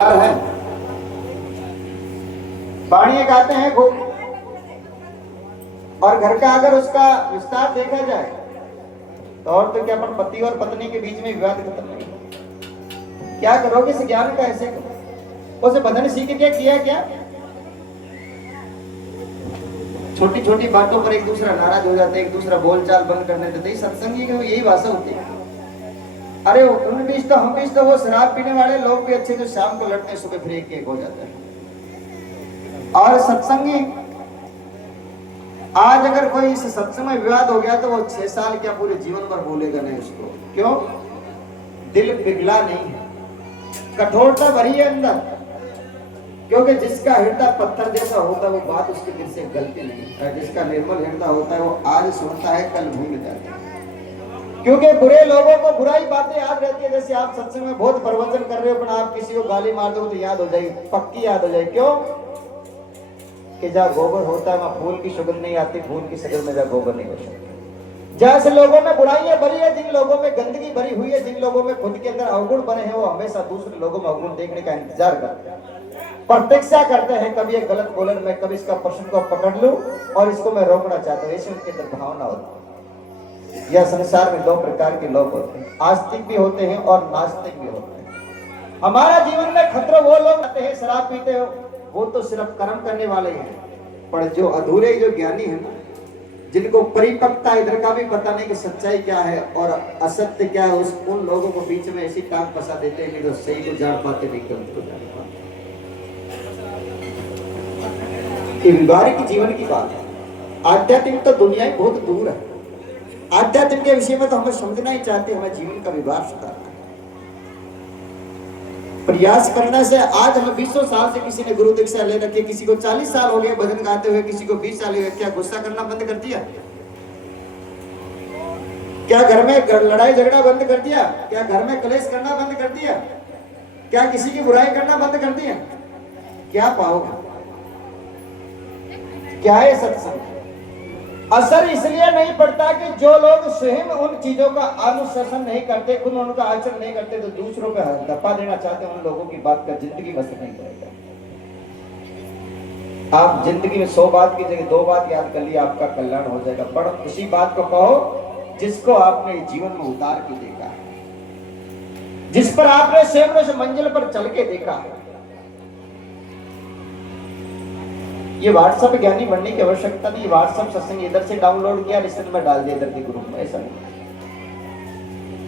है बाणीए गाते हैं खूब। और घर का अगर उसका विस्तार देखा जाए तो और तो क्या, अपन पति और पत्नी के बीच में विवाद खत्म नहीं। क्या करोगे इस ज्ञान का ऐसे उसे बंधन सीख के किया क्या? छोटी छोटी बातों पर एक दूसरा नाराज हो जाते, एक दूसरा बोलचाल बंद करने देते। सत्संगी की यही भाषा होती है। अरे उन बीच तो हम बीच तो वो शराब पीने वाले लोग भी अच्छे, जो शाम को लड़ते हैं सुबह फिर एक हो जाता है। और सत्संगी आज अगर कोई इस सत्संग में विवाद हो गया तो वो 6 साल क्या पूरे जीवन भर भूलेगा नहीं उसको। क्यों? दिल पिघला नहीं है, कठोरता भरी है अंदर। क्योंकि जिसका हृदय पत्थर जैसा होता है वो बात उसके दिल से गलती नहीं है। जिसका निर्मल हृदय होता है वो आज सुनता है कल भूल जाता है। क्योंकि बुरे लोगों को बुराई बातें याद रहती है। जैसे आप सत्संग में बहुत प्रवचन कर रहे हो पर आप किसी को गाली मार दो तो याद हो जाएगी, पक्की याद हो जाएगी। क्यों? कि जहाँ गोबर होता है वहां फूल की सुगंध नहीं आती, फूल की सुगंध में जहाँ गोबर नहीं हो सकती। जैसे लोगों में बुराइयां भरी है, जिन लोगों में गंदगी भरी हुई है, जिन लोगों में खुद के अंदर अवगुण बने हैं, वो हमेशा दूसरे लोगों में अवगुण देखने का इंतजार करते हैं, प्रतीक्षा करते हैं कभी ये गलत बोलन में, कभी इसका प्रश्न को पकड़ लूं और इसको मैं रोकना चाहता हूँ। ऐसे उनके अंदर भावना होती है। यह संसार में 2 प्रकार के लोग होते हैं, आस्तिक भी होते हैं और नास्तिक भी होते हैं। हमारा जीवन में खतरा वो लोग आते हैं शराब पीते हो, वो तो सिर्फ कर्म करने वाले हैं। पर जो अधूरे, जो ज्ञानी है ना, जिनको परिपक्वता इधर का भी पता नहीं कि सच्चाई क्या है और असत्य क्या है, उन लोगों को बीच में ऐसी टांग फंसा देते हैं कि जो सही को जान पाते नहीं, गलत को जान पाते। ये व्यवहारिक जीवन की बात है। आध्यात्मिक तो दुनिया ही बहुत दूर है। आध्यात्म के विषय में तो हमें समझना ही चाहते, हमें जीवन का व्यवहार सुधारना है। प्रयास करने से आज हमें 20 साल से किसी ने गुरु दीक्षा ले रखी है, किसी को 40 साल हो गए भजन गाते हुए, किसी को 20 साल हो गए। क्या गुस्सा करना बंद कर दिया? क्या घर में लड़ाई झगड़ा बंद कर दिया? क्या घर में कलेश करना बंद कर दिया? क्या किसी की बुराई करना बंद कर दिया? क्या पाओगे? क्या है सत्संग? असर इसलिए नहीं पड़ता कि जो लोग स्वयं उन चीजों का अनुशासन नहीं करते, खुद उनका आचरण नहीं करते, तो दूसरों का धप्पा देना चाहते हैं, उन लोगों की बात का जिंदगी में असर नहीं पड़ेगा। आप जिंदगी में 100 बात की जगह 2 बात याद कर लिया, आपका कल्याण हो जाएगा। पर उसी बात को कहो जिसको आपने जीवन में उतार के देखा है, जिस पर आपने स्वयं से मंजिल पर चल के देखा है। ये व्हाट्सएप ज्ञानी बनने की आवश्यकता नहीं। व्हाट्सएप सत्संग इधर से डाउनलोड किया, रिश्ते में डाल दिया इधर के ग्रुप में, ऐसा नहीं।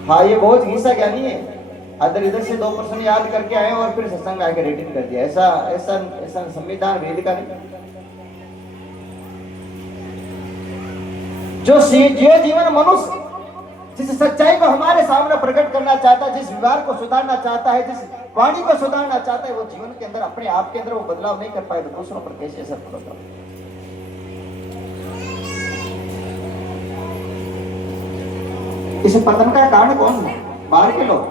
हाँ, ये बहुत घिसा ज्ञानी है। इधर से 2% याद करके आए और फिर सत्संग में आके रेटिंग कर दिया। ऐसा ऐसा ऐसा संविधान वेद का नहीं। जो जीवन मनुष्य जिस सच्चाई को हमारे सामने प्रकट करना चाहता है, जिस व्यवहार को सुधारना चाहता है, जिस वाणी को सुधारना चाहता है, वो जीवन के अंदर अपने आप के अंदर वो बदलाव नहीं कर पाए तो दूसरों पर कैसे असर पड़ता? इस पतन का कारण कौन है? बाहर के लोग।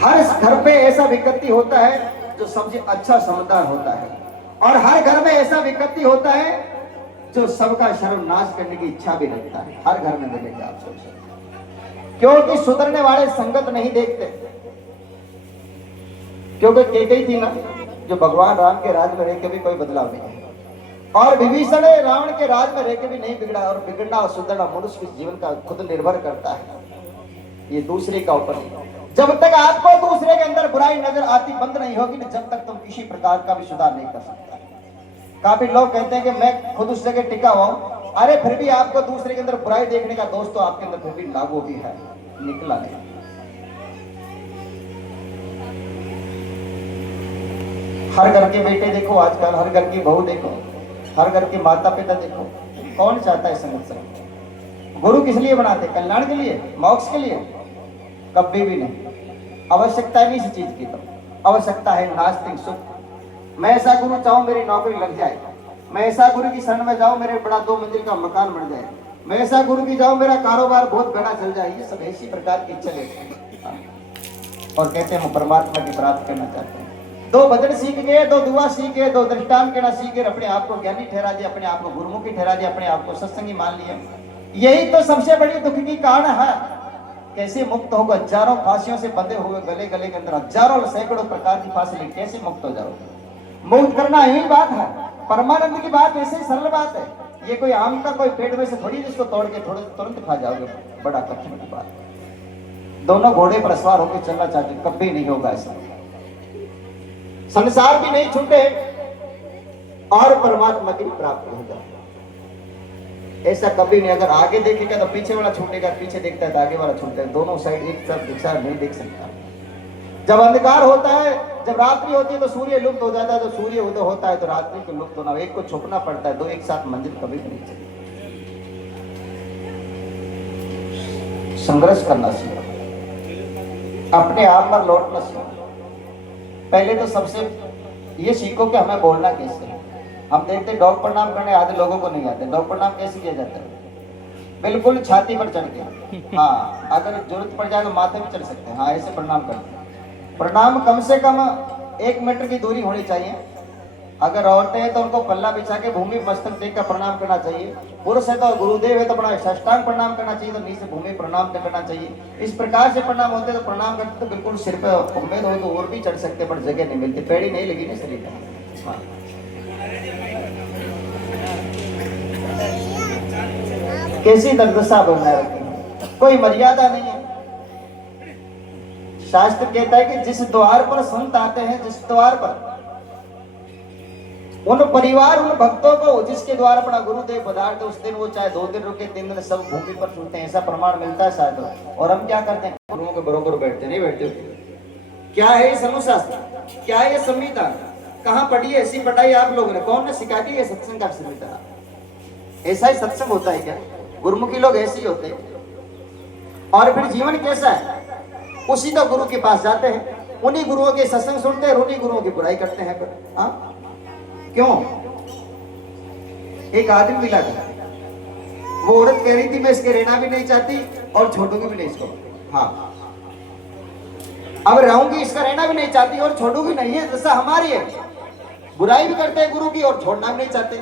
हर घर पे ऐसा विकृति होता है जो सबसे अच्छा समुदाय होता है, और हर घर में ऐसा विकृति होता है जो सबका सर्वनाश करने की इच्छा भी रखता है। हर घर में मिलेंगे आप सबसे, क्योंकि सुधरने वाले संगत नहीं देखते। क्योंकि कही थी ना, जो भगवान राम के राज में रह के भी कोई बदलाव नहीं है, और विभीषण रावण के राज में रह के भी नहीं बिगड़ा। और बिगड़ना और सुधरना मनुष्य के जीवन का खुद निर्भर करता है, ये दूसरे का ऊपर नहीं। जब तक आपको दूसरे के अंदर बुराई नजर आती बंद नहीं होगी, जब तक तुम किसी प्रकार का भी सुधार नहीं कर सकता। काफी लोग कहते हैं कि मैं खुद उस जगह टिका हुआ हूं। अरे फिर भी आपको दूसरे के अंदर बुराई देखने का दोस्त तो आपके अंदर फिर भी लागू भी है, निकला नहीं। हर घर के बेटे देखो आजकल, हर घर की बहू देखो, हर घर के माता पिता देखो, कौन चाहता है संगत से? गुरु किस लिए बनाते? कल्याण के लिए, मोक्ष के लिए? कभी भी नहीं। आवश्यकता नहीं इस चीज की। तो आवश्यकता है नास्तिक सुख। मैं ऐसा गुरु चाहूं मेरी नौकरी लग जाए, मैं ऐसा गुरु की शरण में जाऊं मेरे बड़ा 2 मंजिल का मकान बन जाए, मैं ऐसा गुरु की जाऊं मेरा कारोबार बहुत बड़ा चल जाए। ये सब ऐसी प्रकार की इच्छा लेते हैं और कहते हैं हम परमात्मा की प्राप्त करना चाहते हैं। 2 भजन सीख गए, 2 दुआ सीख गए, 2 दृष्टांत कहना सीख गए, अपने आप को ज्ञानी ठहरा दिया, अपने आप को गुरुमुखी ठहरा दिया, अपने आप को सत्संगी मान लिया। यही तो सबसे बड़ी दुख की कारण है कैसे मुक्त होगा? हजारों फांसियों से बंधे हुए गले गले के अंदर हजारों सैकड़ों प्रकार की फांसी लेके कैसे मुक्त हो जाओगे? मुक्त करना यही बात है। परमानंद की बात ऐसे सरल बात है। ये कोई आम का कोई पेड़ में से थोड़ी जिसको तोड़ के थोड़े तुरंत खा जाओगे, बड़ा कठिन की बात। दोनों घोड़े पर सवार होकर चलना चाहते, कभी नहीं होगा ऐसा। संसार भी नहीं छूटे और परमात्मा की प्राप्ति हो जाए, ऐसा कभी नहीं। अगर आगे देखेगा तो पीछे वाला छूटेगा, पीछे देखता है तो आगे वाला छूटेगा। दोनों साइड एक साथ दिशा नहीं देख सकता। जब अंधकार होता है, जब रात्रि होती है तो सूर्य लुप्त हो जाता है, तो सूर्य उदय होता है तो रात्रि को लुप्त होना। एक को छुपना पड़ता है, दो एक साथ मंजिल कभी नहीं चलती। संघर्ष करना सीखो, अपने आप पर लौटना सीखो। पहले तो सबसे ये सीखो कि हमें बोलना कैसे है। हम देखते डॉग प्रणाम करने आधे लोगों को नहीं आते। डॉग प्रणाम कैसे किया जाता है? बिल्कुल छाती पर चढ़ के, हाँ, अगर जरूरत पड़ जाए तो माथे पे चढ़ सकते हैं, हाँ, ऐसे प्रणाम करते हैं। प्रणाम कम से कम 1 मीटर की दूरी होनी चाहिए। अगर औरतें हैं तो उनको पल्ला बिछा के भूमि मस्तक देख कर प्रणाम करना चाहिए। पुरुष है तो गुरुदेव है तो बड़ा साष्टांग प्रणाम करना चाहिए, तो नीचे भूमि प्रणाम करना चाहिए। इस प्रकार से प्रणाम होते तो प्रणाम करते तो बिल्कुल सिर पे उम्मीद हो तो और भी चढ़ सकते, पर जगह नहीं मिलती, पेड़ी नहीं लगी ना शरीर में। हाँ, कैसी दर्दशा बनाए रखी, कोई मर्यादा नहीं है। शास्त्र कहता है कि जिस द्वार पर संत आते हैं, जिस द्वार पर उन परिवार उन भक्तों को जिसके द्वार अपना गुरुदेव पधारते, उस दिन वो चाहे 2 दिन रुके 3 दिन, सब भूमि पर सुनते हैं। ऐसा प्रमाण मिलता है शायद। और हम क्या करते हैं? गुरुओं के बरोबर बैठते नहीं बैठते। क्या है ये अनुशासन? क्या है ये संहिता? कहाँ पढ़ी है ऐसी पढ़ाई आप लोगों ने? कौन ने सिखा दी है सत्संग का संहिता? ऐसा ही सत्संग होता है क्या? गुरुमुखी लोग ऐसे ही होते हैं। और फिर जीवन कैसा है? उसी तो गुरु के पास जाते हैं, उन्हीं गुरुओं के सत्संग सुनते हैं, उन्हीं गुरुओं की बुराई करते हैं। हाँ, क्यों? एक आदमी मिला था, वो औरत कह रही थी मैं इसके रहना भी नहीं चाहती और छोड़ूंगी भी नहीं इसको। हाँ, अब रहूंगी, इसका रहना भी नहीं चाहती और छोड़ूंगी नहीं। है जैसा हमारी है, बुराई भी करते हैं गुरु की और छोड़ना भी नहीं चाहते।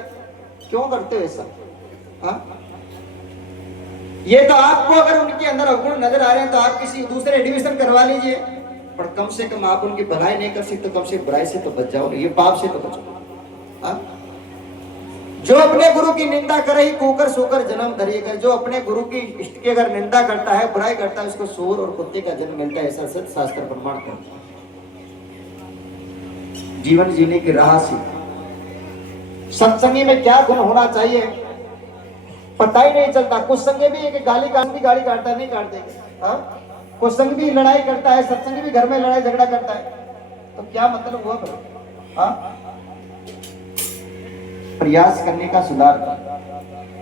क्यों करते हो ऐसा? हाँ, ये तो आपको अगर उनके अंदर अवगुण नजर आ रहे हैं तो आप किसी दूसरे एडमिशन करवा लीजिए, पर कम से कम आप उनकी भलाई नहीं कर सकते, कम से बुराई से तो बच जाओ, ये पाप से तो बचो। जो अपने गुरु की निंदा करे ही कुकर सोकर जन्म धरिएगा। जो अपने गुरु की इष्ट की अगर निंदा करता है, बुराई करता है, उसको सूर और कुत्ते का जन्म मिलता है। ऐसा सत्य शास्त्र प्रमाण करता है। जीवन जीने की राह से सत्संगी में क्या गुण होना चाहिए पता ही नहीं चलता। कुछ संगी भी एक गाली काटता है, नहीं काटते। कुछ संग भी लड़ाई करता है, सत्संगी भी घर में लड़ाई झगड़ा करता है, तो क्या मतलब हुआ? प्रयास करने का, सुधार का,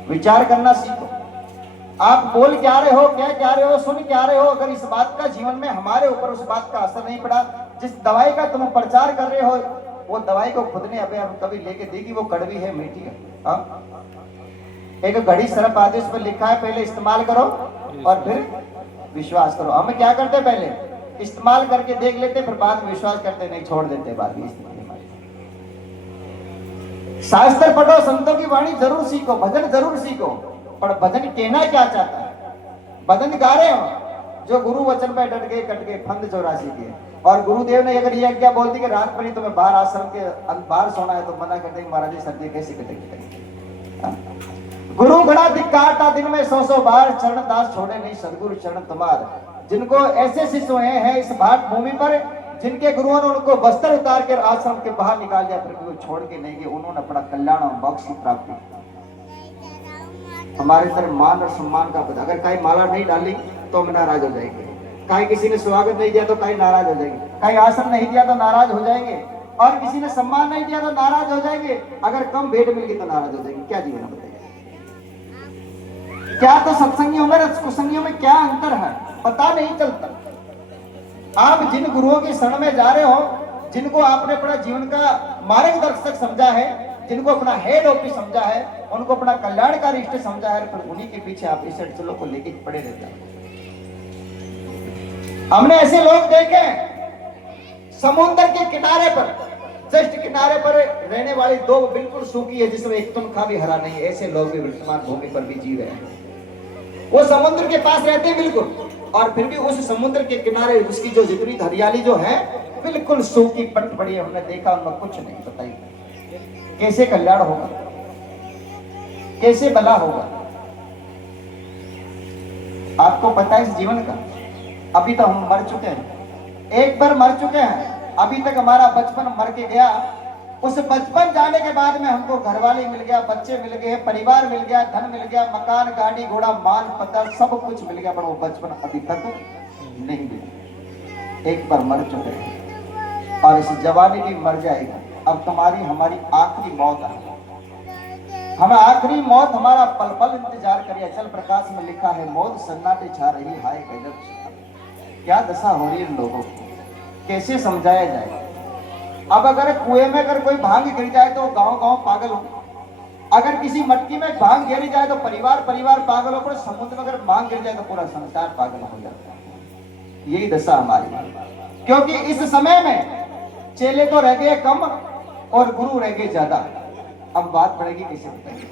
विचार करना सीखो। आप बोल क्या रहे हो, क्या रहे हो, सुन क्या रहे हो? अगर इस बात का जीवन में हमारे ऊपर उस बात का असर नहीं पड़ा, जिस दवाई का तुम प्रचार कर रहे हो, वो दवाई को खुद ने अभी कभी लेके देगी, वो कड़वी है मीठी है। एक घड़ी सरफ आदि उस पर लिखा है, पहले इस्तेमाल करो और फिर विश्वास करो। हम क्या करते, पहले इस्तेमाल करके देख लेते, फिर बाद में विश्वास करते नहीं, छोड़ देते बाद में। शास्त्र पढ़ो, संतों की वाणी जरूर सीखो, भजन जरूर सीखो, पर भजन कहना क्या चाहता है? भजन गा रहे हो जो गुरु वचन पे डट गए, कट गए, फंद 84 के। और गुरुदेव ने अगर ये आज्ञा बोल दी कि रात पर ही तुम्हें बाहर आश्रम के बाहर सोना है, तो मना कर देंगे महाराज जी सर्दी कैसे कटेगी? गुरु घड़ा धिक्कारता दिन में 100 बार, चरण दास छोड़े नहीं सदगुरु चरण तुम्हार। जिनको ऐसे शिष्य हुए हैं इस भारत भूमि पर, जिनके गुरुओं ने उनको बस्तर उतार कर आश्रम के बाहर निकाल दिया, फिर भी छोड़ के नहीं गए, उन्होंने अपना कल्याण और मोक्ष की प्राप्ति। हमारे तरफ मान और सम्मान का पता। अगर कहीं माला नहीं डाली तो हम नाराज हो जाएंगे, कहीं किसी ने स्वागत नहीं दिया तो कहीं नाराज हो जाएंगे, कहीं आसन नहीं दिया तो नाराज हो जाएंगे, और किसी ने सम्मान नहीं दिया तो नाराज हो जाएंगे, अगर कम भेंट मिल गई तो नाराज हो जाएंगे। क्या जीवन बताइए? क्या तो सत्संगियों में कुसंगियों में क्या अंतर है पता नहीं चलता। आप जिन गुरुओं की शरण में जा रहे हो, जिनको आपने अपना जीवन का मार्गदर्शक समझा है, जिनको अपना हेड ऑफिस समझा है, उनको अपना कल्याणकारी इष्ट समझा है, फिर उन्हीं के पीछे आप इस चलो को लेके पड़े रहते हैं। हमने ऐसे लोग देखे समुद्र के किनारे पर, जस्ट किनारे पर रहने वाली 2 बिल्कुल सूखी है, जिसमें एक तुनखा भी हरा नहीं है। ऐसे लोग भी वर्तमान भूमि पर भी जी रहे हैं। वो समुद्र के पास रहते हैं बिल्कुल, और फिर भी उस समुद्र के किनारे उसकी जो जितनी हरियाली जो है बिल्कुल सूखी पट पड़ी है। हमने देखा उनमें कुछ नहीं। बताइए कैसे कल्याण होगा, कैसे भला होगा? आपको पता है इस जीवन का? अभी तो हम मर चुके हैं, एक बार मर चुके हैं। अभी तक हमारा बचपन मर के गया। उस बचपन जाने के बाद में हमको घरवाले मिल गया, बच्चे मिल गए, परिवार मिल गया, धन मिल गया, मकान, गाड़ी, घोड़ा, माल पता सब कुछ मिल गया, पर वो बचपन अभी तक नहीं मिला। एक बार मर चुके हैं और इस जवानी भी मर जाएगा। अब तुम्हारी हमारी आखिरी मौत है। हम आखिरी मौत हमारा पल पल इंतजार करिए। अचल प्रकाश में लिखा है, मौत सन्नाटे छा रही, हाय गजब। क्या दशा हो रही है लोगों की, कैसे समझाया जाए? अब अगर कुएं में अगर कोई भांग गिर जाए तो गांव गांव पागल हो, अगर किसी मटकी में भांग गिर जाए तो परिवार परिवार पागल हो, पर समुद्र में अगर भांग गिर जाए तो पूरा संसार पागल हो जाता है। यही दशा हमारी, क्योंकि इस समय में चेले तो रह गए कम और गुरु रह गए ज्यादा। अब बात पड़ेगी कैसे बताइए?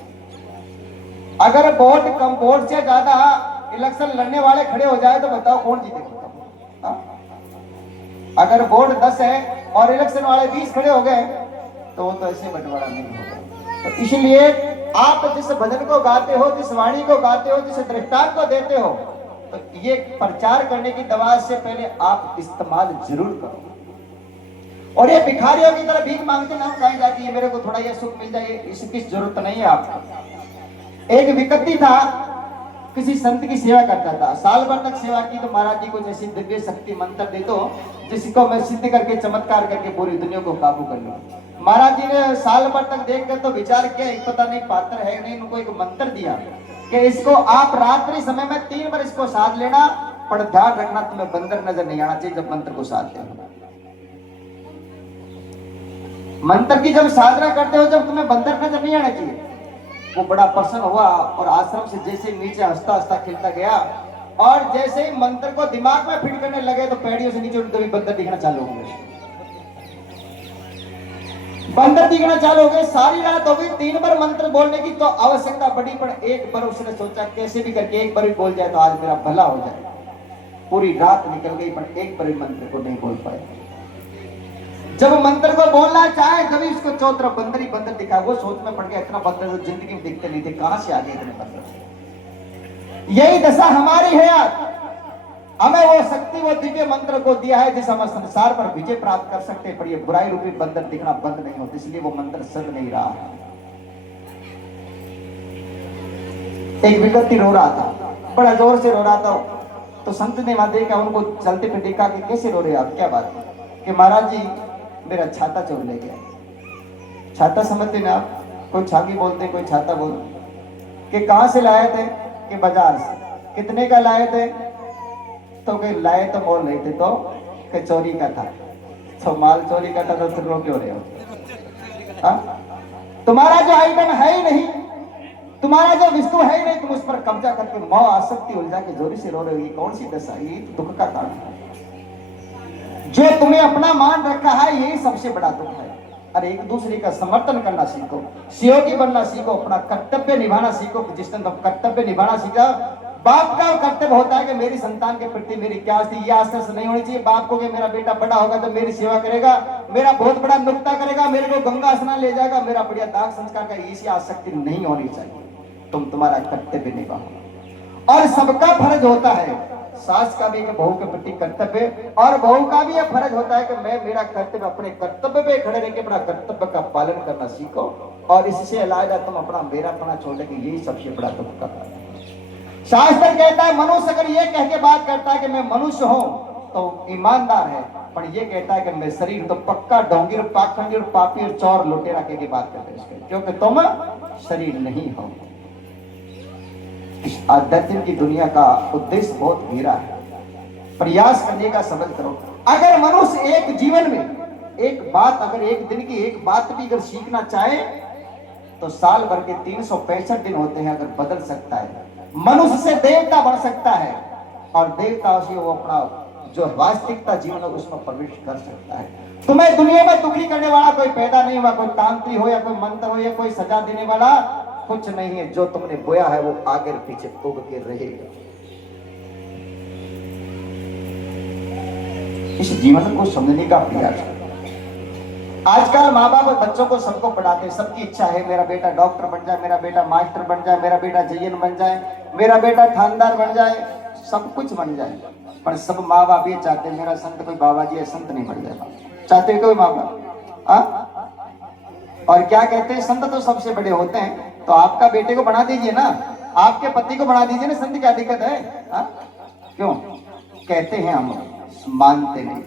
अगर वोट कम, वोट से ज्यादा इलेक्शन लड़ने वाले खड़े हो जाए तो बताओ कौन जीतेगा? अगर वोट 10 है और इलेक्शन वाले 20 खड़े हो गए तो वो तो ऐसे बंटवारा नहीं होगा। तो इसलिए आप जिस भजन को गाते हो, जिस वाणी को गाते हो, जिस दृष्टांत को देते हो, तो ये प्रचार करने की दवा से पहले आप इस्तेमाल जरूर करो। और ये भिखारियों की तरह भीख मांगते ना कहीं जाती है, मेरे को थोड़ा ये सुख मिल जाए, इसकी जरूरत नहीं है आपको। एक व्यक्ति था, किसी संत की सेवा करता था, साल भर तक सेवा की, तो महाराज जी को जैसी दिव्य शक्ति मंत्र दे दो जिसको मैं सिद्ध करके चमत्कार करके पूरी दुनिया को काबू कर लूं। महाराज जी ने साल भर तक देखकर तो विचार किया, एक पता नहीं पात्र है नहीं, उनको एक मंत्र दिया कि इसको आप रात्रि समय में 3 बार इसको साध लेना, पर ध्यान रखना तुम्हें बंदर नजर नहीं आना चाहिए जब मंत्र को साधते हो। मंत्र की जब साधना करते हो, जब तुम्हें बंदर नजर नहीं आना चाहिए। वो बड़ा प्रसन्न हुआ और आश्रम से जैसे नीचे हंसता हंसता खिलता गया, और जैसे ही मंत्र को दिमाग में फिट करने लगे तो पैड़ियों से नीचे उनके भी बंदर दिखना चालू हो गए। बंदर दिखना चालू हो गए। सारी रात हो गई, 3 बार मंत्र बोलने की तो आवश्यकता पड़ी, पर एक बार उसने सोचा कैसे भी करके एक बार भी बोल जाए तो आज मेरा भला हो जाए। पूरी रात निकल गई पर एक बार भी मंत्र को नहीं बोल पाए। जब मंत्र को बोलना चाहे तभी उसको चौथा बंदर ही बंदर दिखा। वो सोच में पड़ गया, इतना बंदर तो जिंदगी में दिखते नहीं थे, कहां से आ गए इतने बंदर? यही दशा हमारी है यार। हमें वो शक्ति, वो दिव्य मंत्र को दिया है जिस हम संसार पर विजय प्राप्त कर सकते हैं, पर ये बुराई रूपी बंदर दिखना बंद नहीं होता, इसलिए वो मंत्र सद नहीं रहा है। एक व्यक्ति रो रहा था, बड़ा जोर से रो रहा था, तो संत ने वहां देखा, उनको चलते फिर देखा कि कैसे रो रहे आप, क्या बात है? कि महाराज जी मेरा छाता चोर ले गया। छाता समझते ना आप? कोई छागी बोलते, कोई छाता बोलते। कि कहां से लाए थे? कि बाजार से। कितने का लाए थे? तो कि लाए तो बोल रहे थे, तो कि चोरी का था। तो माल चोरी का था तो फिर रो क्यों रहे हो? तुम्हारा जो आइटम है ही नहीं, तुम्हारा जो वस्तु है ही नहीं, तुम उस पर कब्जा करके मोह आसक्ति उलझा के जोरी से रो रहे हो। ये कौन सी दशा? ये तो दुख का कारण है। जो तुम्हें अपना मान रखा है यही सबसे बड़ा दुख है। अरे एक दूसरे का समर्थन करना सीखो, सहयोगी बनना सीखो, अपना कर्तव्य निभाना सीखो। जिस दिन तुम कर्तव्य निभाना सीखा, बाप का कर्तव्य होता है कि मेरी संतान के प्रति मेरी क्या स्थिति, यह आस्था नहीं होनी चाहिए बाप को कि मेरा बेटा बड़ा होगा तो मेरी सेवा करेगा, मेरा बहुत बड़ा नुक्ता करेगा, मेरे को गंगा स्नान ले जाएगा, मेरा बढ़िया दाग संस्कार का, ऐसी आसक्ति नहीं होनी चाहिए। तुम तुम्हारा कर्तव्य निभाओ। और सबका फर्ज होता है, सास का भी बहू के प्रति कर्तव्य, और बहू का भी यह फर्ज होता है कि मैं मेरा कर्तव्य, अपने कर्तव्य पे खड़े रहकर अपना कर्तव्य का पालन करना सीखो। और इससे अलावा तुम अपना मेरापना छोड़ के, यही सबसे बड़ा दुख का कारण है। शास्त्र कहता है मनुष्य अगर ये कह के बात करता है कि मैं मनुष्य हूं तो ईमानदार है, पर ये कहता है कि मैं शरीर तो पक्का ढोंगी और पाखंडी और पापी और चोर लुटेरा कह के बात करते हैं, क्योंकि तुम शरीर नहीं हो। इस आध्यात्मिक की दुनिया का उद्देश्य बहुत गहरा है, प्रयास करने का समझ करो। अगर मनुष्य एक जीवन में एक बात, अगर एक दिन की एक बात भी अगर सीखना चाहे तो साल भर के 365 दिन होते हैं, अगर बदल सकता है, मनुष्य से देवता बन सकता है, और देवता से वो अपना जो वास्तविकता जीवन है उसमें प्रवेश कर सकता है। तुम्हें दुनिया में दुखी करने वाला कोई पैदा नहीं हुआ, कोई तांत्रिक हो या कोई मंत्र हो या कोई सजा देने वाला कुछ नहीं है। जो तुमने बोया है वो आगे पीछे उग के रहेगा। इस जीवन को समझने का प्रयास करें। आजकल माँ बाप बच्चों को सबको पढ़ाते, सबकी इच्छा है मेरा बेटा डॉक्टर बन जाए, मेरा बेटा मास्टर बन जाए, मेरा बेटा जयन बन जाए, मेरा बेटा थानेदार बन जाए, सब कुछ बन जाए। पर सब माँ बाप ये चाहते हैं मेरा संत कोई बाबा जी है, संत नहीं बन जाए, चाहते कोई माँ बाप। और क्या कहते हैं, संत तो सबसे बड़े होते हैं, तो आपका बेटे को बना दीजिए ना, आपके पति को बना दीजिए ना, संत क्या दिक्कत है? क्यों कहते हैं, हम मानते नहीं।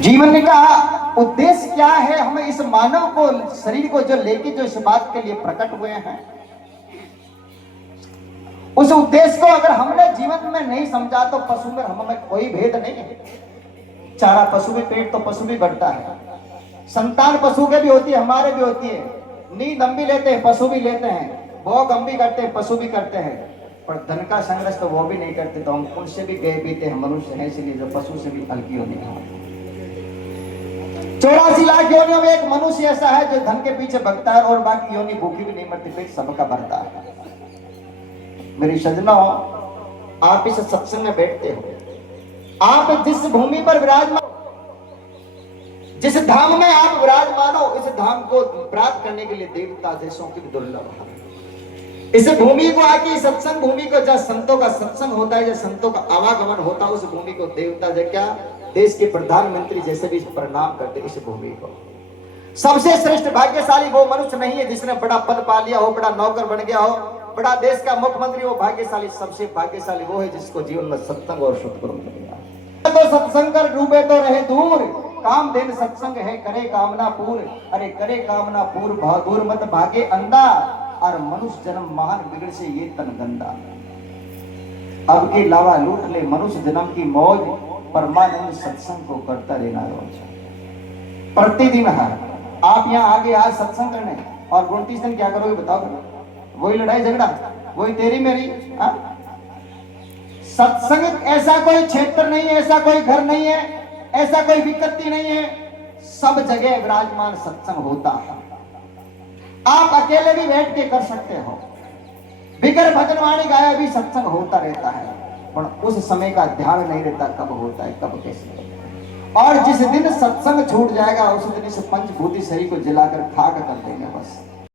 जीवन का उद्देश्य क्या है? हम इस मानव को, शरीर को जो लेके जो इस बात के लिए प्रकट हुए हैं, उस उद्देश्य को अगर हमने जीवन में नहीं समझा तो पशु में हमें कोई भेद नहीं है। चारा पशु भी, पेट तो पशु भी बढ़ता है, संतान पशु के भी होती है, हमारे भी होती है, नींद हम भी लेते हैं, पशु भी लेते हैं, भोग हम भी करते हैं, पशु भी करते हैं, पर धन का संघर्ष तो वो भी नहीं करते, तो हम उनसे भी गए बीते हम मनुष्य हैं, इसलिए जो पशु से भी हल्की होनी है। 84 लाख योनियों में एक मनुष्य ऐसा है जो धन के पीछे भगता है, और बाकी योनि भूखी भी नहीं मरती, पेट सबका भरता है। मेरी सज्जनों, आप इस सत्संग में बैठते हो, आप जिस भूमि पर विराजमान, जिस धाम में आप विराजमान हो, इस धाम को प्राप्त करने के लिए देवता देशों की दुर्लभ है। इस भूमि को आके, सत्संग भूमि को, जहाँ संतों का सत्संग होता है, जहाँ संतों का आवागमन होता है, उस भूमि को देवता जो क्या देश के प्रधानमंत्री जैसे भी प्रणाम करते। इस भूमि को सबसे श्रेष्ठ भाग्यशाली वो मनुष्य नहीं है जिसने बड़ा पद पा लिया हो, बड़ा नौकर बन गया हो, बड़ा देश का मुख्यमंत्री हो। भाग्यशाली, सबसे भाग्यशाली वो है जिसको जीवन में सत्संग और सत्गुरु मिल गया। तो सत्संग कर डूबे तो रहे दूर, काम देन सत्संग है करे कामना पूर। अरे करे कामना पूर, बहादुर मत भागे अंधा, और मनुष्य जन्म महान बिगड़ से ये तन गंदा। अब के लावा लूट ले मनुष्य जन्म की मौज, परमानंद सत्संग को करता रहना रोज। प्रतिदिन है आप यहाँ आगे आज सत्संग करने, और 29 दिन क्या करोगे बताओ? वही लड़ाई झगड़ा, वही तेरी मेरी। सत्संग ऐसा कोई क्षेत्र नहीं है, ऐसा कोई घर नहीं है, ऐसा कोई विकृति नहीं है, सब जगह विराजमान सत्संग होता है। आप अकेले भी बैठ के कर सकते हो, बिगर भजनवाणी गाया भी सत्संग होता रहता है, पर उस समय का ध्यान नहीं रहता कब होता है, कब कैसे होता है। और जिस दिन सत्संग छूट जाएगा उस दिन इस पंचभूति शरीर को जलाकर खाक कर देंगे बस।